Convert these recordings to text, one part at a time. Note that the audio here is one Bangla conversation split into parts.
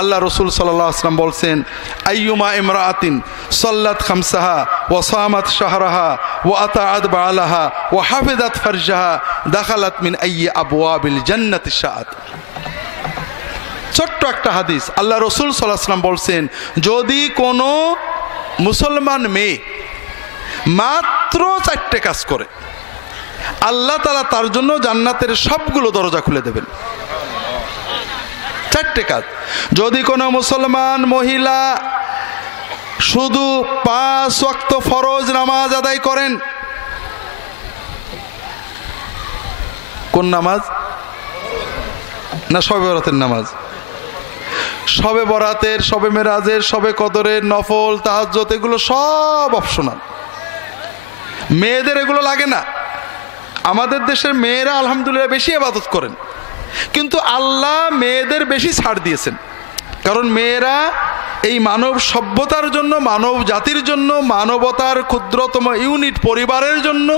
আল্লাহ রসুল সাল্লাল্লাহু আলাইহি ওয়াসাল্লাম বলছেন, আইয়ুমা ইমরাআতিন সাল্লাত খামসাহা ওয়া সামাত শাহরাহা ওয়া আতাআত বালাহা ওয়া হাফিজাত ফারজাহা দাখালাত মিন আইয়ি আবওয়াবিল জান্নাতি শাআত। ছোট্ট একটা হাদিস, আল্লাহ রসুল সাল্লাল্লাহু আলাইহি ওয়াসাল্লাম বলছেন, যদি কোনো মুসলমান মেয়ে মাত্র 4টে কাজ করে, আল্লাহ তাআলা তার জন্য জান্নাতের সবগুলো দরজা খুলে দেবেন। 4টে কাজ। যদি কোনো মুসলমান মহিলা শুধু 5 ওয়াক্ত ফরজ নামাজ আদায় করেন, কোন নামাজ? না শবে বরাতের নামাজ। শবে বরাতের, শবে মেরাজের, শবে কদরের, নফল, তাহাজ্জুদ এগুলো সব অপশনাল, মেয়েদের এগুলো লাগে না। আমাদের দেশের মেয়েরা আলহামদুলিল্লাহ বেশি ইবাদত করেন, কিন্তু আল্লাহ মেয়েদের বেশি ছাড় দিয়েছেন। কারণ মেয়েরা এই মানব সভ্যতার জন্য, মানব জাতির জন্য, মানবতার ক্ষুদ্রতম ইউনিট পরিবারের জন্য,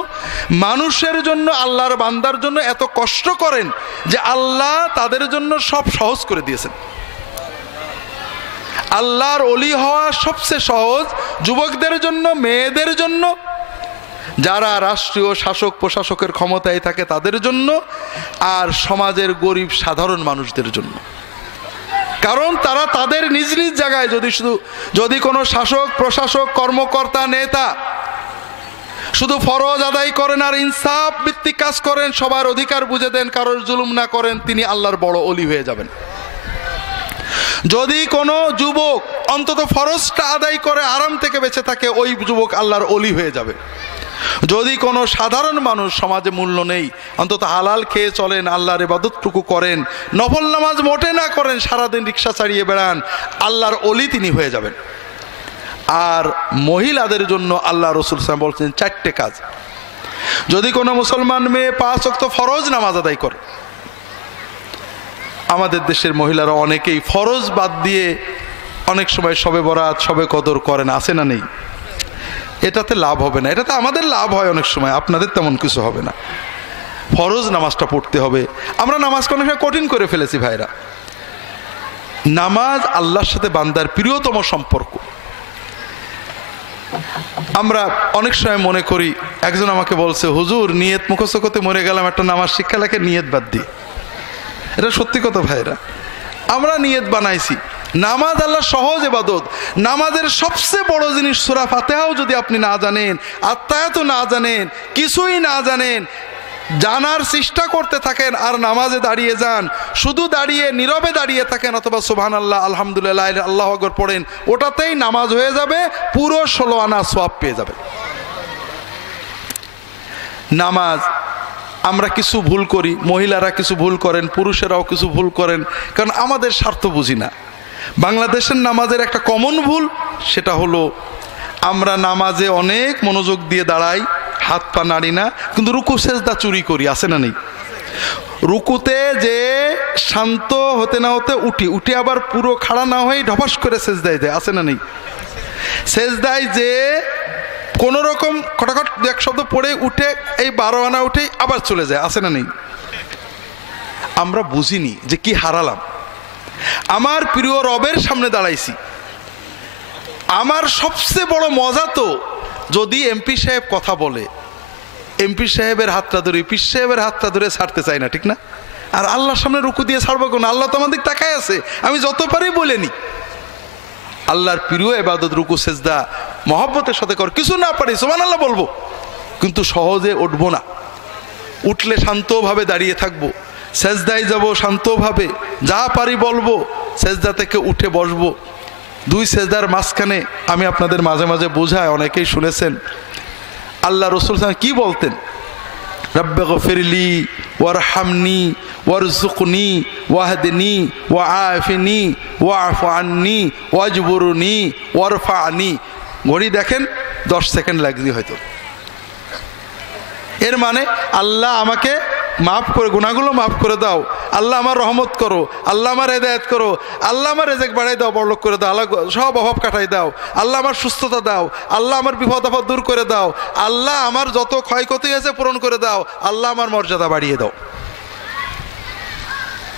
মানুষের জন্য, আল্লাহর বান্দার জন্য এত কষ্ট করেন যে আল্লাহ তাদের জন্য সব সহজ করে দিয়েছেন। আল্লাহর ওলি হওয়া সবচেয়ে সহজ যুবকদের জন্য, মেয়েদের জন্য, যারা রাষ্ট্রীয় শাসক প্রশাসকের ক্ষমতায় থাকে তাদের জন্য, আর সমাজের গরিব সাধারণ মানুষদের জন্য। কারণ তারা তাদের নিজ নিজ জায়গায় যদি কোনো শাসক প্রশাসক কর্মকর্তা নেতা শুধু ফরজ আদায় করেন আর ইনসাফ ভিত্তিক কাজ করেন, সবার অধিকার বুঝে দেন, কারোর জুলুম না করেন, তিনি আল্লাহর বড় ওলি হয়ে যাবেন। যদি কোনো যুবক অন্তত ফরজটা আদায় করে আরাম থেকে বেঁচে থাকে, ওই যুবক আল্লাহর ওলি হয়ে যাবে। যদি কোনো সাধারণ মানুষ, সমাজে মূল্য নেই, অন্তত হালাল খেয়ে চলেন, আল্লাহর ইবাদতটুকু করেন, নফল নামাজ মোটে না করেন, সারাদিন রিক্সা চালিয়ে বেড়ান, আল্লাহর ওলি তিনি হয়ে যাবেন। আর মহিলাদের জন্য আল্লাহ রসুল সাল্লাল্লাহু আলাইহি ওয়াসাল্লাম বলছেন 4টে কাজ। যদি কোনো মুসলমান মেয়ে 5 ওয়াক্ত ফরজ নামাজ আদায় করে, আমাদের দেশের মহিলারা অনেকেই ফরজ বাদ দিয়ে অনেক সময় শবে বরাত, শবে কদর করেন, আছে না নেই? এটাতে লাভ হবে না, এটাতে আমাদের লাভ হয় অনেক সময়, আপনাদের তেমন কিছু হবে না। ফরজ নামাজটা পড়তে হবে। আমরা নামাজকে অনেক সময় কঠিন করে ফেলেছি ভাইরা। নামাজ আল্লাহর সাথে বান্দার প্রিয়তম সম্পর্ক। আমরা অনেক সময় মনে করি, একজন আমাকে বলছে, হুজুর নিয়ত মুখস্থ করতে মরে গেলাম, একটা নামাজ শিক্ষা লেখে নিয়ত বাদ দিয়ে। এটা সত্যি কথা ভাইরা, আমরা নিয়ত বানাইছি। নামাজ আল্লাহ সহজ ইবাদত। নামাজের সবচেয়ে বড় জিনিস সূরা ফাতিহাও যদি আপনি না জানেন, আত্তায়াতও না জানেন, কিছুই না জানেন, জানার চেষ্টা করতে থাকেন আর নামাজে দাঁড়িয়ে যান, শুধু দাঁড়িয়ে নীরবে দাঁড়িয়ে থাকেন, অথবা সুবহানাল্লাহ, আলহামদুলিল্লাহ, আল্লাহু আকবার পড়েন, ওটাতেই নামাজ হয়ে যাবে, পুরো 16 আনা সওয়াব পেয়ে যাবে। নামাজ আমরা কিছু ভুল করি, মহিলারা কিছু ভুল করেন, পুরুষেরাও কিছু ভুল করেন, কারণ আমাদের স্বার্থ বুঝি না। বাংলাদেশের নামাজের একটা কমন ভুল, সেটা হলো আমরা নামাজে অনেক মনোযোগ দিয়ে দাঁড়াই, হাত পা নাড়ি না, কিন্তু রুকু সেজদা চুরি করি, আছে না নেই? রুকুতে যে শান্ত হতে না হতে উঠি আবার পুরো খাড়া না হয়ে ঢপাস করে সেজদায় দেয়, আছে না নেই? সেজদায় যে কোনো রকম খটাখট এক শব্দ পড়ে উঠে এই 12 আনা উঠেই আবার চলে যায়, আছে না নেই? আমরা বুঝিনি যে কি হারালাম। আমার প্রিয় রবের সামনে দাঁড়াইছি। আমার সবচেয়ে বড় মজা তো যদি এমপি সাহেব কথা বলে, এমপি সাহেবের হাতটা ধরে, পীর সাহেবের হাতটা ধরে ছাড়তে চাই না, ঠিক না? আর আল্লাহর সামনে রুকু দিয়ে ছাড়বো কোন? আল্লাহ তো আমাদের তাকায় আছে, আমি যত পারি বলে নি। আল্লাহর প্রিয় ইবাদত রুকু সেজদা মহব্বতের সাথে কর, কিছু না পারি সুবহানাল্লাহ বলবো, কিন্তু সহজে উঠবো না। উঠলে শান্তভাবে দাঁড়িয়ে থাকবো, সেজদায় যাব শান্তভাবে, যা পারি বলবো, সেজদা থেকে উঠে বসবো। 2 সেজদার মাঝখানে আমি আপনাদের মাঝে মাঝে বোঝায়, অনেকেই শুনেছেন, আল্লাহ রাসূল কি বলতেন? রব্বিগফিরলি ওয়ারহামনি ওয়ারযুকনি ওয়াহদিনি ওয়াআফিনি ওয়া'ফু আন্নি ওয়াজবুরনি ওয়ারফা'নি। ঘড়ি দেখেন 10 সেকেন্ড লাগবে হয়তো। এর মানে আল্লাহ আমাকে মাফ করে, গুনাহগুলো মাফ করে দাও, আল্লাহ আমার রহমত করো, আল্লাহ আমার হেদায়েত করো, আল্লাহ আমার রিজিক বাড়াই দাও, বড়লোক করে দাও, আল্লাহ সব অভাব কাটাই দাও, আল্লাহ আমার সুস্থতা দাও, আল্লাহ আমার বিপদ আপদ দূর করে দাও, আল্লাহ আমার যত ক্ষয়ক্ষতি হয়েছে পূরণ করে দাও, আল্লাহ আমার মর্যাদা বাড়িয়ে দাও।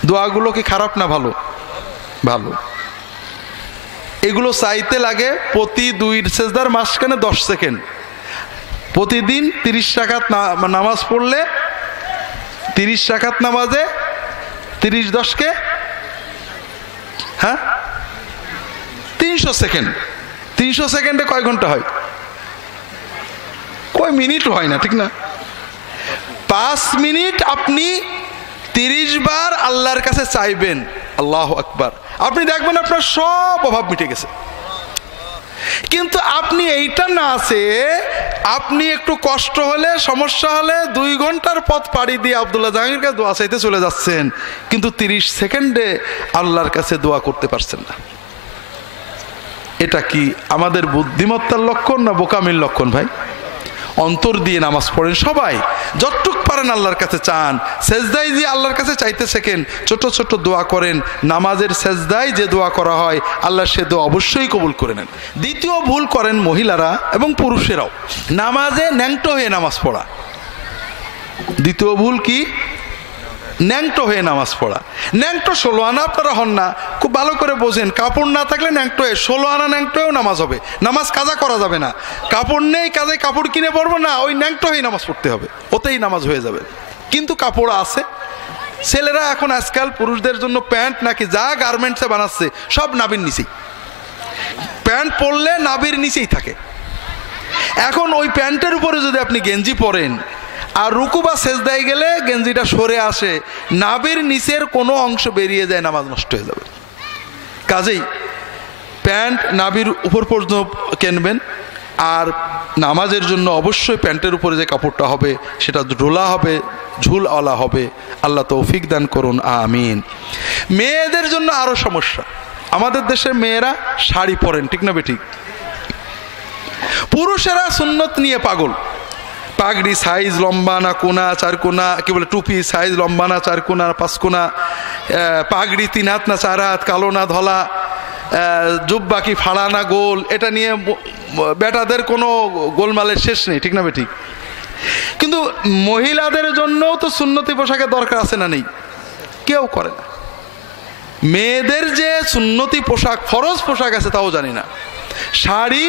দোয়াগুলো কি খারাপ না ভালো? ভালো। এগুলো চাইতে লাগে প্রতি 2 সেজদার মাঝখানে 10 সেকেন্ড। প্রতিদিন 30 রাকাত নামাজ পড়লে 30 রাকাত নামাজে 30 10 হ্যাঁ 300 সেকেন্ড। 300 সেকেন্ডে কয় ঘন্টা হয়? কয় মিনিট হয় না, ঠিক না? 5 মিনিট আপনি 30 বার আল্লাহর কাছে চাইবেন, আল্লাহু আকবার, আপনি দেখবেন আপনার সব অভাব মিটে গেছে। কিন্তু আপনি এইটা না আছে, আপনি একটু কষ্ট হলে, সমস্যা হলে 2 ঘন্টার পথ পাড়ি দিয়ে আব্দুল্লাহ জাহাঙ্গীর কাছে দোয়া চাইতে চলে যাচ্ছেন, কিন্তু 30 সেকেন্ডে আল্লাহর কাছে দোয়া করতে পারছেন না। এটা কি আমাদের বুদ্ধিমত্তার লক্ষণ না বোকামির লক্ষণ ভাই? অন্তর দিয়ে নামাজ পড়েন সবাই, যতটুক পারেন আল্লাহর কাছে চান। সেজদায় যে আল্লাহর কাছে চাইতে শেখেন, ছোট ছোট দোয়া করেন। নামাজের সেজদায় যে দোয়া করা হয় আল্লাহ সে দোয়া অবশ্যই কবুল করে নেন। দ্বিতীয় ভুল করেন মহিলারা এবং পুরুষেরাও, নামাজে ন্যাংটো হয়ে নামাজ পড়া। দ্বিতীয় ভুল কি? ন্যাংটো হয়ে নামাজ পড়া। ন্যাংটো 16 আনা আপনারা হন না, খুব ভালো করে বোঝেন। কাপড় না থাকলে ন্যাংটো হয়ে 16 আনা ন্যাংটো হয়েও নামাজ হবে, নামাজ কাজা করা যাবে না। কাপড় নেই, কাজে কাপড় কিনে পড়বো না, ওই ন্যাংটো হয়ে নামাজ পড়তে হবে, ওতেই নামাজ হয়ে যাবে। কিন্তু কাপড় আছে। ছেলেরা এখন আজকাল পুরুষদের জন্য প্যান্ট নাকি যা গার্মেন্টসে বানাচ্ছে সব নাবির নিচেই, প্যান্ট পরলে নাবির নিচেই থাকে। এখন ওই প্যান্টের উপরে যদি আপনি গেঞ্জি পরেন আর রুকু বা সেজদায় গেলে গেঞ্জিটা সরে আসে, নাভির নিচের কোনো অংশ বেরিয়ে যায়, নামাজ নষ্ট হয়ে যাবে। কাজেই প্যান্ট নাভির উপর পর্যন্ত কিনবেন। আর নামাজের জন্য অবশ্যই প্যান্টের উপরে যে কাপড়টা হবে সেটা ডোলা হবে, ঝুলওয়ালা হবে। আল্লাহ তৌফিক দান করুন, আমিন। মেয়েদের জন্য আরো সমস্যা। আমাদের দেশের মেয়েরা শাড়ি পরেন, ঠিক না বেঠিক? পুরুষেরা সুন্নত নিয়ে পাগল। পাগড়ি সাইজ লম্বা না কোনা 4 কোনা, কি বলে টুপি সাইজ লম্বা না 4 কোনা 5 কোনা, পাগড়ি 3 হাত না 4 হাত, কালো না ধলা, জুব্বা কি ফাড়া না গোল, এটা নিয়ে বেটাদের কোনো গোলমালের শেষ নেই, ঠিক না বেঠিক? কিন্তু মহিলাদের জন্যও তো সুন্নতি পোশাকের দরকার আছে না নেই? কেউ করে না। মেয়েদের যে সুন্নতি পোশাক, ফরজ পোশাক আছে তাও জানি না। শাড়ি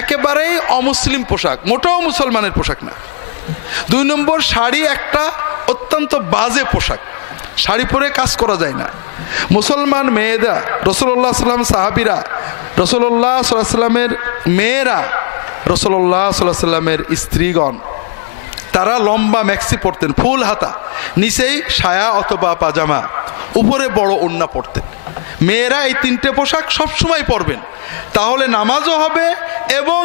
একেবারেই অমুসলিম পোশাক, মোটেও মুসলমানের পোশাক না। 2 নম্বর, শাড়ি একটা অত্যন্ত বাজে পোশাক, শাড়ি পরে কাজ করা যায় না। মুসলমান মেয়েরা, রাসূলুল্লাহ সাল্লাল্লাহু আলাইহি ওয়াসাল্লাম সাহাবীরা, রাসূলুল্লাহ সাল্লাল্লাহু আলাইহি ওয়াসাল্লামের মেয়েরা, রাসূলুল্লাহ সাল্লাল্লাহু আলাইহি ওয়াসাল্লামের স্ত্রীগণ, তারা লম্বা ম্যাক্সি পরতেন, ফুল হাতা, নিচেই সায়া অথবা পাজামা, উপরে বড় ওড়না পরতেন। মেয়েরা এই 3টে পোশাক সবসময় পরবেন, তাহলে নামাজও হবে এবং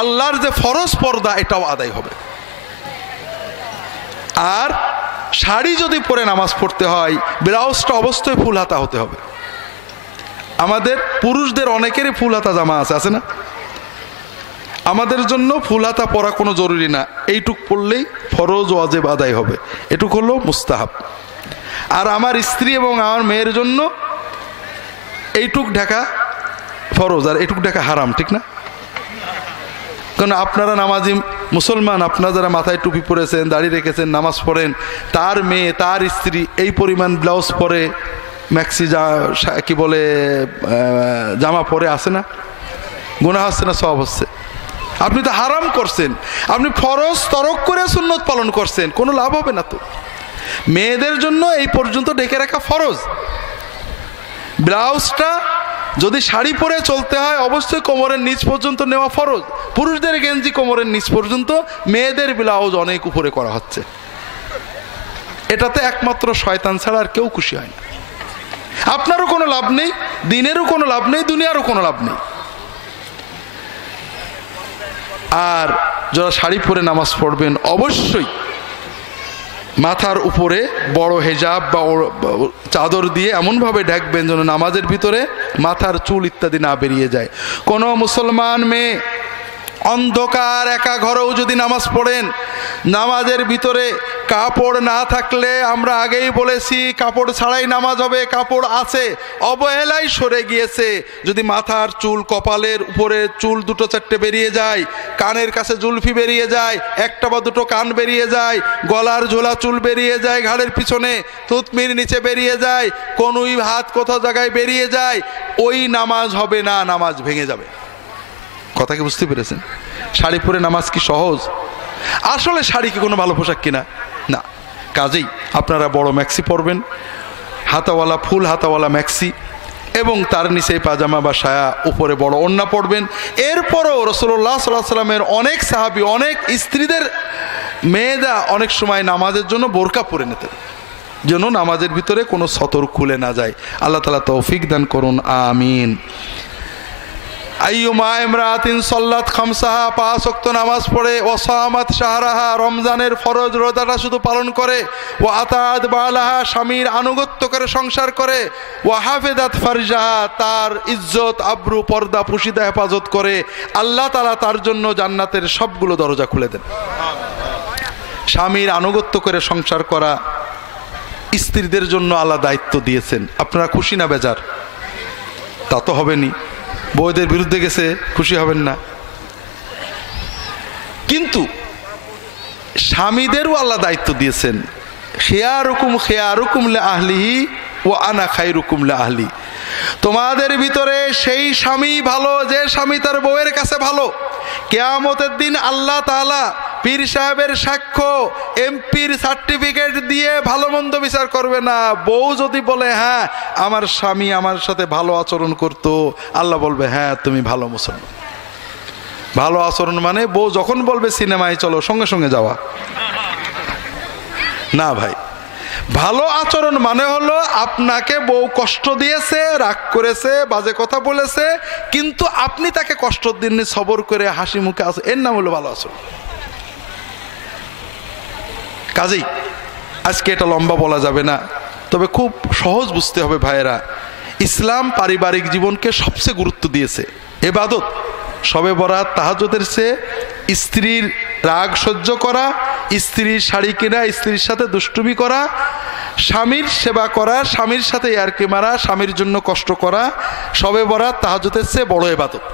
আল্লাহর যে ফরজ পর্দা এটাও আদায় হবে। আর শাড়ি যদি পরে নামাজ পড়তে হয়, ব্লাউজটা অবশ্যই ফুল হাতা হতে হবে। আমাদের পুরুষদের অনেকেরই ফুল হাতা জামা আছে না? আমাদের জন্য ফুল হাতা পরা কোনো জরুরি না, এইটুক পড়লেই ফরজ ওয়াজিব আদায় হবে, এটুক হলো মুস্তাহাব। আর আমার স্ত্রী এবং আমার মেয়ের জন্য এইটুক ঢাকা ফরজ আর এইটুক ঢাকা হারাম, ঠিক না? কারণ আপনারা নামাজি মুসলমান, আপনারা যারা মাথায় টুপি পরেছেন, দাড়ি রেখেছেন, নামাজ পড়েন, তার মেয়ে, তার স্ত্রী এই পরিমাণ ব্লাউজ পরে, ম্যাক্সি কি বলে জামা পরে, আসে না? গুনাহ হচ্ছে না সওয়াব হচ্ছে? আপনি তো হারাম করছেন, আপনি ফরজ তরক করে সুন্নত পালন করছেন, কোনো লাভ হবে না তো। মেয়েদের জন্য এই পর্যন্ত ঢেকে রাখা ফরজ। ব্লাউজটা যদি শাড়ি পরে চলতে হয় অবশ্যই কোমরের নিচ পর্যন্ত নেওয়া ফরজ। পুরুষদের গেঞ্জি কোমরের নিচ পর্যন্ত, মেয়েদের ব্লাউজ অনেক উপরে করা হচ্ছে। এটাতে একমাত্র শয়তান ছাড়া আর কেউ খুশি হয় না। আপনারও কোনো লাভ নেই, দিনেরও কোনো লাভ নেই, দুনিয়ারও কোনো লাভ নেই। আর যারা শাড়ি পরে নামাজ পড়বেন অবশ্যই মাথার উপরে বড় হেজাব বা চাদর দিয়ে এমনভাবে ঢাকবেন যেন নামাজের ভিতরে মাথার চুল ইত্যাদি না বেরিয়ে যায়। কোনো মুসলমান মেয়ে অন্ধকার একা ঘরেও যদি নামাজ পড়েন, নামাজের ভিতরে কাপড় না থাকলে, আমরা আগেই বলেছি কাপড় ছাড়াই নামাজ হবে, কাপড় আছে অবহেলায় সরে গিয়েছে, যদি মাথার চুল, কপালের উপরে চুল দুটো চারটে বেরিয়ে যায়, কানের কাছে জুলফি বেরিয়ে যায়, একটা বা দুটো কান বেরিয়ে যায়, গলার ঝোলা চুল বেরিয়ে যায়, ঘাড়ের পিছনে থুতনির নিচে বেরিয়ে যায়, কোনোই হাত কোথাও জায়গায় বেরিয়ে যায়, ওই নামাজ হবে না, নামাজ ভেঙে যাবে। কথা কি বুঝতে পেরেছেন? শাড়ি পরে নামাজ কি সহজ? আসলে শাড়ি কি কোনো ভালো পোশাক কিনা? না। কাজেই আপনারা বড় ম্যাক্সি পরবেন, হাতাওয়ালা, ফুল হাতাওয়ালা ম্যাক্সি, এবং তার নিচে পাজামা বা সায়া, উপরে বড় ওড়না পরবেন। এরপরও রাসূলুল্লাহ সাল্লাল্লাহু আলাইহি ওয়াসাল্লামের অনেক সাহাবী, অনেক স্ত্রীদের মেয়েরা অনেক সময় নামাজের জন্য বোরকা পরে নিতেন, যেন নামাজের ভিতরে কোনো সতর খুলে না যায়। আল্লাহ তাআলা তৌফিক দান করুন, আমিন। আইয়ুমা ইমরাতিন সাল্লাত খামসাহা, 5 ওয়াক্ত নামাজ পড়ে, ওয়াসামাত শাহরাহা, রমজানের ফরজ রোজাটা শুধু পালন করে, ওয়া আতাত বালাহা, স্বামীর আনুগত্য করে সংসার করে, ওয়া হাফিজাত ফারজাহা, তার ইজ্জত আবরু পর্দা পুশিদা হেফাজত করে, আল্লাহ তাআলা তার জন্য জান্নাতের সবগুলো দরজা খুলে দেন। স্বামীর আনুগত্য করে সংসার করা স্ত্রীদের জন্য আল্লাহ দায়িত্ব দিয়েছেন। আপনারা খুশি না বেজার? তা তো হবেনি, বউদের বিরুদ্ধে গেছে, খুশি হবেন না। কিন্তু স্বামীদেরও আল্লাহ দায়িত্ব দিয়েছেন, খেয়ারুকুম লি আহলিহি ওয়া আনা খায়রুকুম লি আহলি। তোমাদের ভিতরে সেই স্বামী ভালো যে স্বামী তার বউয়ের কাছে ভালো। কিয়ামতের দিন আল্লাহ তাআলা পীর সাহেবের সাক্ষ্য, এমপির সার্টিফিকেট দিয়ে ভালো মন্দ বিচার করবে না। বউ যদি বলে হ্যাঁ আমার স্বামী আমার সাথে ভালো আচরণ করত, আল্লাহ বলবে হ্যাঁ তুমি ভালো মুসলমান। ভালো আচরণ মানে বউ যখন বলবে সিনেমায় চলো, সঙ্গে সঙ্গে যাওয়া না ভাই। ভালো আচরণ মানে হলো আপনাকে বউ কষ্ট দিয়েছে, রাগ করেছে, বাজে কথা বলেছে, কিন্তু আপনি তাকে কষ্ট দিননি, সবর করে হাসি মুখে আছে, এর নাম হলো ভালো আচরণ। কাজেই আজকে এটা লম্বা বলা যাবে না, তবে খুব সহজ বুঝতে হবে ভাইয়েরা। ইসলাম পারিবারিক জীবনকে সবচেয়ে গুরুত্ব দিয়েছে। ইবাদত, শবে বরাত, তাহাজ্জুদের চেয়ে স্ত্রীর রাগ সহ্য করা, স্ত্রীর শাড়ি কেনা, স্ত্রীর সাথে দুষ্টুমি করা, স্বামীর সেবা করা, স্বামীর সাথে ইয়ার্কি মারা, স্বামীর জন্য কষ্ট করা, শবে বরাত তাহাজ্জুদের চেয়ে বড় ইবাদত,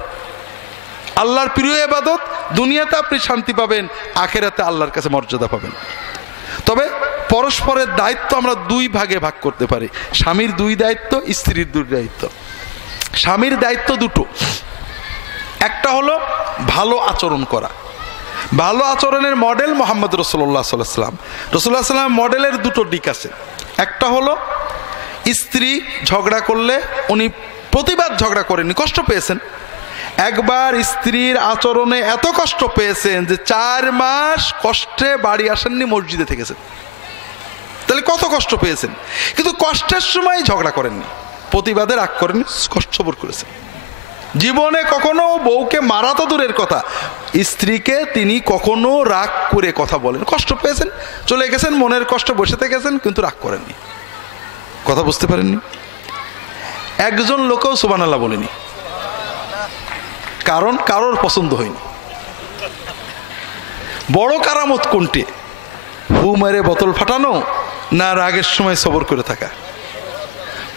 আল্লাহর প্রিয় ইবাদত। দুনিয়াতে আপনি শান্তি পাবেন, আখিরাতে আল্লাহর কাছে মর্যাদা পাবেন। তবে পরস্পরের দায়িত্ব আমরা দুই ভাগে ভাগ করতে পারি। স্বামীর 2 দায়িত্ব, স্ত্রীর 2 দায়িত্ব। স্বামীর দায়িত্ব দুটো। একটা হলো ভালো আচরণ করা। ভালো আচরণের মডেল মুহাম্মদ রাসূলুল্লাহ সাল্লাল্লাহু আলাইহি ওয়াসাল্লাম। রাসূলুল্লাহ সাল্লাল্লাহু আলাইহি ওয়াসাল্লাম মডেলের দুটো দিক আছে। একটা হলো স্ত্রী ঝগড়া করলে উনি প্রতিবাদ ঝগড়া করেননি, কষ্ট পেয়েছেন। একবার স্ত্রীর আচরণে এত কষ্ট পেয়েছেন যে 4 মাস কষ্টে বাড়ি আসেননি, মসজিদে থেকেছেন। তাহলে কত কষ্ট পেয়েছেন, কিন্তু কষ্টের সময় ঝগড়া করেননি, প্রতিবাদে রাগ করেননি, কষ্ট সবর করেছেন। জীবনে কখনো বউকে মারা তো দূরের কথা, স্ত্রীকে তিনি কখনো রাগ করে কথা বলেন। কষ্ট পেয়েছেন, চলে গেছেন, মনের কষ্ট বসে থেকেছেন, কিন্তু রাগ করেননি। কথা বুঝতে পারেননি? একজন লোকেও সুবহানাল্লাহ বলেনি, কারণ কারোর পছন্দ হয়নি। বড় কারামত কোনটি? ফু মারে বোতল ফাটানো না রাগের সময় সবর করে থাকা?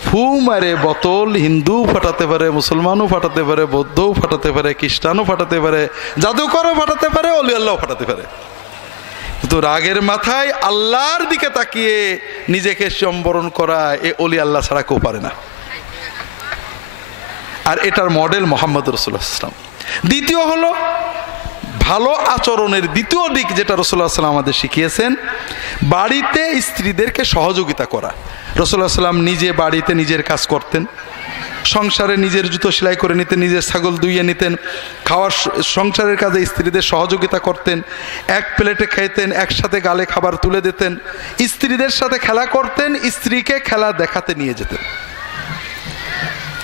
ফু মারে বোতল হিন্দু ফাটাতে পারে, মুসলমানও ফাটাতে পারে, বৌদ্ধও ফাটাতে পারে, খ্রিস্টানও ফাটাতে পারে, জাদুকরও ফাটাতে পারে, অলি আল্লাহও ফাটাতে পারে, কিন্তু রাগের মাথায় আল্লাহর দিকে তাকিয়ে নিজেকে সম্বরণ করা এ অলি আল্লাহ ছাড়া কেউ পারে না। আর এটার মডেল মুহাম্মদ রাসূলুল্লাহ সাল্লাল্লাহু আলাইহি ওয়াসাল্লাম। দ্বিতীয় হলো ভালো আচরণের দ্বিতীয় দিক, যেটা রাসূলুল্লাহ সাল্লাল্লাহু আলাইহি ওয়াসাল্লাম আমাদের শিখিয়েছেন, বাড়িতে স্ত্রীদেরকে সহযোগিতা করা। রাসূলুল্লাহ সাল্লাল্লাহু আলাইহি ওয়াসাল্লাম নিজে বাড়িতে নিজের কাজ করতেন, সংসারে নিজের জুতো সেলাই করে নিতেন, নিজের ছাগল দুইয়ে নিতেন, খাওয়ার সংসারের কাজে স্ত্রীদের সহযোগিতা করতেন, এক প্লেটে খাইতেন, একসাথে গালে খাবার তুলে দিতেন, স্ত্রীদের সাথে খেলা করতেন, স্ত্রীকে খেলা দেখাতে নিয়ে যেতেন।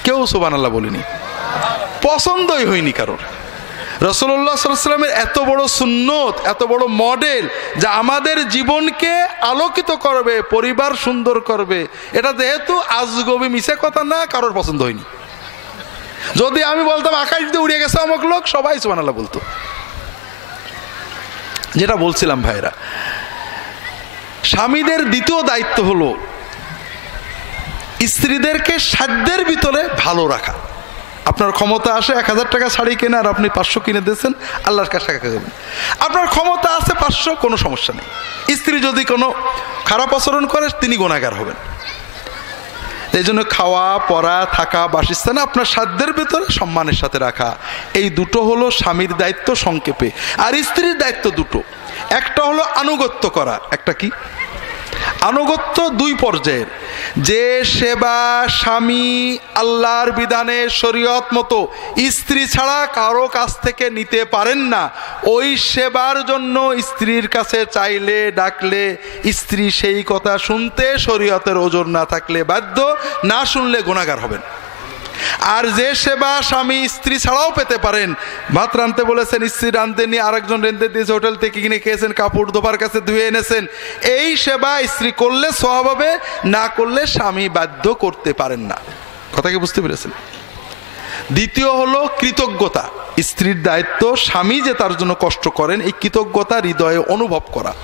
কেউ সুবহানাল্লাহ বলেনি, পছন্দই হয়নি কারোর। রাসূলুল্লাহ সাল্লাল্লাহু আলাইহি ওয়াসাল্লামের এত বড় সুন্নত, এত বড় মডেল, যা আমাদের জীবনকে আলোকিত করবে, পরিবার সুন্দর করবে, এটা যেহেতু আজগবি মিছে কথা না, কারোর পছন্দ হয়নি। যদি আমি বলতাম আকাশ দিয়ে উড়ে গেছে অমুক লোক, সবাই সুবহানাল্লাহ বলতো, যেটা বলছিলাম ভাইরা, স্বামীদের দ্বিতীয় দায়িত্ব হলো স্ত্রীদেরকে সাধ্যের ভিতরে ভালো রাখা। আপনার ক্ষমতা আসে 1000 টাকা শাড়ি কেনে আর আপনি 500 কিনে দিয়েছেন, আল্লাহর কাছে টাকা দেবেন। আপনার ক্ষমতা আছে 500, কোনো সমস্যা নেই। স্ত্রী যদি কোনো খারাপ আচরণ করে তিনি গুনাহগার হবেন। এই জন্য খাওয়া, পরা, থাকা, বাসস্থানে আপনার সাধ্যের ভিতরে সম্মানের সাথে রাখা, এই দুটো হলো স্বামীর দায়িত্ব সংক্ষেপে। আর স্ত্রীর দায়িত্ব দুটো, একটা হলো আনুগত্য করা। একটা কি? আনুগত্য 2 পর্যায়ের। যে সেবা স্বামী আল্লাহর বিধানে শরীয়ত মতো স্ত্রী ছাড়া কারো কাছ থেকে নিতে পারেন না, ওই সেবার জন্য স্ত্রীর কাছে চাইলে ডাকলে স্ত্রী সেই কথা শুনতে শরীয়তের ওজর না থাকলে বাধ্য, না শুনলে গুনাহগার হবেন। আর যে সেবা স্বামী স্ত্রী ছাড়াও পেতে পারেন, ভাত রাঁধতে বলেছেন, স্ত্রী রাঁধতে নিয়ে আরেকজন রেঁধে দিয়েছে, হোটেল থেকে কিনে খেয়েছেন, কাপড় ধোবার কাছে ধুয়ে এনেছেন, এই সেবা স্ত্রী করলে সওয়াব হবে, না করলে স্বামী বাধ্য করতে পারেন না। কথা কি বুঝতে পেরেছেন? দ্বিতীয় হলো কৃতজ্ঞতা। স্ত্রীর দায়িত্ব স্বামী যে তার জন্য কষ্ট করেন এই কৃতজ্ঞতা হৃদয়ে অনুভব করা।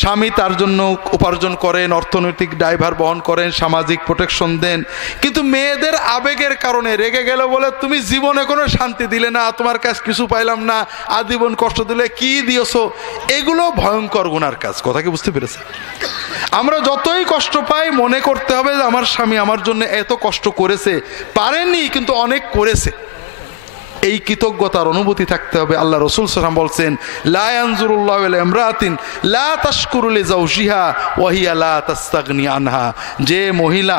স্বামী তার জন্য উপার্জন করেন, অর্থনৈতিক ড্রাইভার বহন করেন, সামাজিক প্রোটেকশন দেন, কিন্তু মেয়েদের আবেগের কারণে রেগে গেল বলে তুমি জীবনে কোনো শান্তি দিলে না, তোমার কাছে কিছু পাইলাম না, আজীবন কষ্ট দিলে, কি দিয়েছো, এগুলো ভয়ঙ্কর গুনার কাজ। কথা কি বুঝতে পেরেছে? আমরা যতই কষ্ট পাই মনে করতে হবে যে আমার স্বামী আমার জন্য এত কষ্ট করেছে, পারেনি কিন্তু অনেক করেছে, এই কৃতজ্ঞতার অনুভূতি থাকতে হবে। আল্লাহ রাসূল সাল্লাল্লাহু আলাইহি ওয়াসাল্লাম বলছেন, লা ইয়ানজুরুল্লাহু ইলা ইমরাতিন লা তাশকুরু লিজাওজিহা ওয়া হিয়া লা তাস্তাগনি আনহা। যে মহিলা,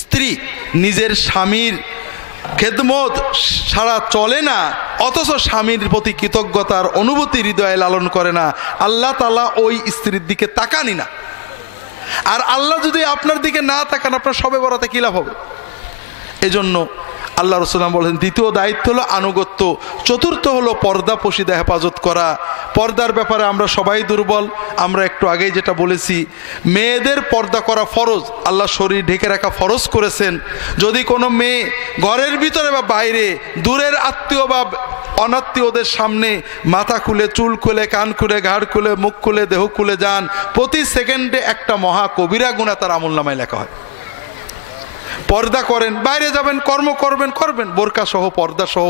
স্ত্রী নিজের স্বামীর খেদমত ছাড়া চলে না, অথচ স্বামীর প্রতি কৃতজ্ঞতার অনুভূতি হৃদয়ে লালন করে না, আল্লাহ তাআলা ওই স্ত্রীর দিকে তাকানি না। আর আল্লাহ যদি আপনার দিকে না তাকান, আপনার সবে বরাতে কি লাভ হবে? এজন্য আল্লাহ রাসূল বলেন দ্বিতীয় দায়িত্ব হলো আনুগত্য। চতুর্থ হলো পর্দা পশিদা হেফাজত করা। পর্দার ব্যাপারে আমরা সবাই দুর্বল। আমরা একটু আগেই যেটা বলেছি, মেয়েদের পর্দা করা ফরজ, আল্লাহ শরীর ঢেকে রাখা ফরজ করেছেন। যদি কোনো মেয়ে ঘরের ভিতরে বা বাইরে দূরের আত্মীয় বা অনাত্মীয়দের সামনে মাথা খুলে, চুল খুলে, কান খুলে, ঘাড় খুলে, মুখ খুলে, দেহ খুলে যান, প্রতি সেকেন্ডে একটা মহা কবিরা গুনাহ তার আমলনামায় লেখা হয়। পর্দা করেন, বাইরে যাবেন, কর্ম করবেন, বোরকা সহ, পর্দা সহ।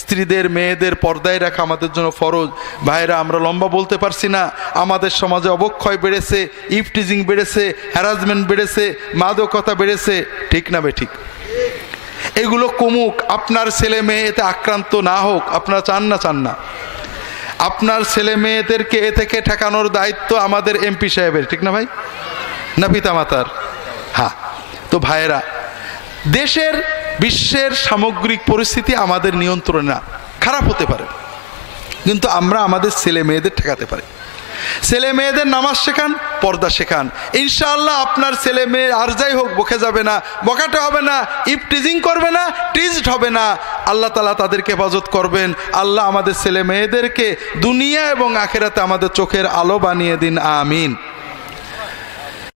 স্ত্রীদের মেয়েদের পর্দায় রাখা আমাদের জন্য ফরজ। ভাইরা, আমরা লম্বা বলতে পারছি না, আমাদের সমাজে অবক্ষয় বেড়েছে, ইফটিজিং বেড়েছে, হ্যারাসমেন্ট বেড়েছে, মাদকতা বেড়েছে, ঠিক না বে ঠিক? এগুলো কমুক, আপনার ছেলে মেয়ে এতে আক্রান্ত না হোক, আপনারা চান না? আপনার ছেলে মেয়েদেরকে এ থেকে ঠেকানোর দায়িত্ব আমাদের এমপি সাহেবের, ঠিক না ভাই? না পিতা মাতার? হ্যাঁ। তো ভাইয়েরা, দেশের বিশ্বের সামগ্রিক পরিস্থিতি আমাদের নিয়ন্ত্রণে না, খারাপ হতে পারে, কিন্তু আমরা আমাদের ছেলে মেয়েদের ঠেকাতে পারি। ছেলে মেয়েদের নামাজ শেখান, পর্দা শেখান, ইনশাআল্লাহ আপনার ছেলে মেয়ে আর যাই হোক বকে যাবে না, বকাটে হবে না, ইফটিজিং করবে না, টিজড হবে না। আল্লাহ তাআলা তাদেরকে হেফাজত করবেন। আল্লাহ আমাদের ছেলে মেয়েদেরকে দুনিয়া এবং আখিরাতে আমাদের চোখের আলো বানিয়ে দিন, আমিন।